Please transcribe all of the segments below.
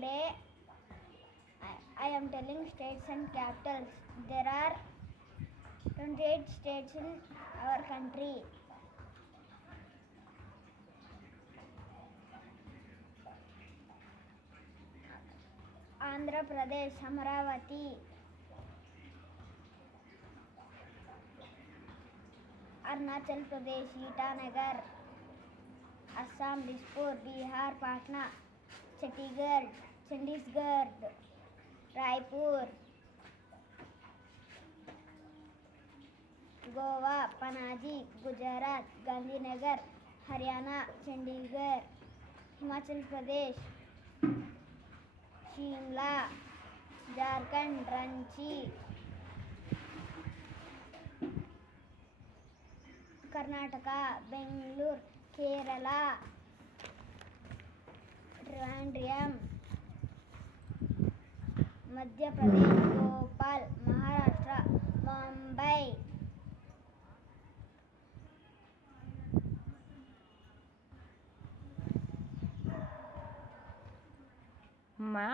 Today I am telling states and capitals. There are 28 states in our country. Andhra Pradesh, Amaravati. Arunachal Pradesh, Itanagar. Assam, Dispur. Bihar, Patna. Chandigarh, Raipur. Goa, Panaji. Gujarat, Gandhinagar. Haryana, Chandigarh. Himachal Pradesh, Shimla. Jharkhand, Ranchi. Karnataka, Bangalore. Kerala, Trivandrum. Madhya Pradesh, Bhopal. Maharashtra, Mumbai. మా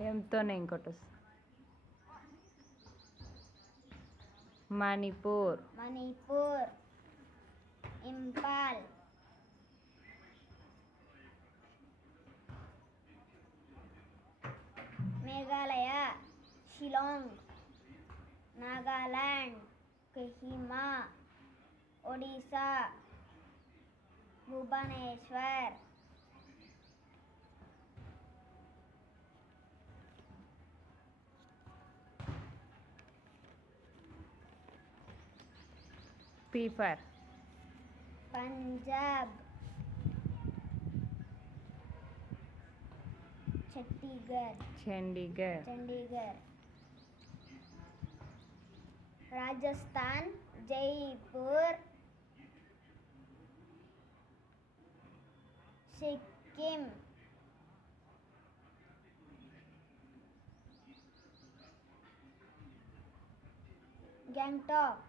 ఎంతోనే ఇంకోటి వస్తుంది. మణిపూర్, ఇంపాల్. మేఘాలయ, షిలాంగ్. నాగాలాండ్, కోహిమా. ఒడిశా, భువనేశ్వర్. పీఫర్, Punjab. Chandigarh. Rajasthan, Jaipur. Sikkim. Gangtok.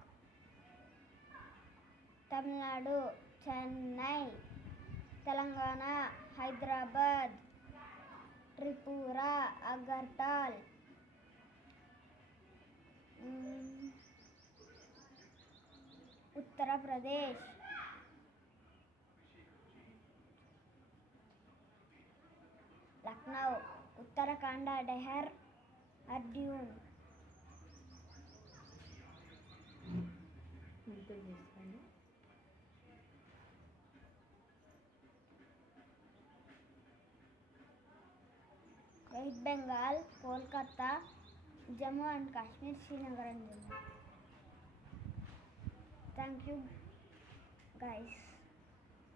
Tamil Nadu, Chennai. Telangana, Hyderabad. Tripura, Agartala. Uttar Pradesh, Lucknow. Uttarakhand, Arjun. West Bengal, Kolkata. Jammu and Kashmir, Srinagar. Thank you guys.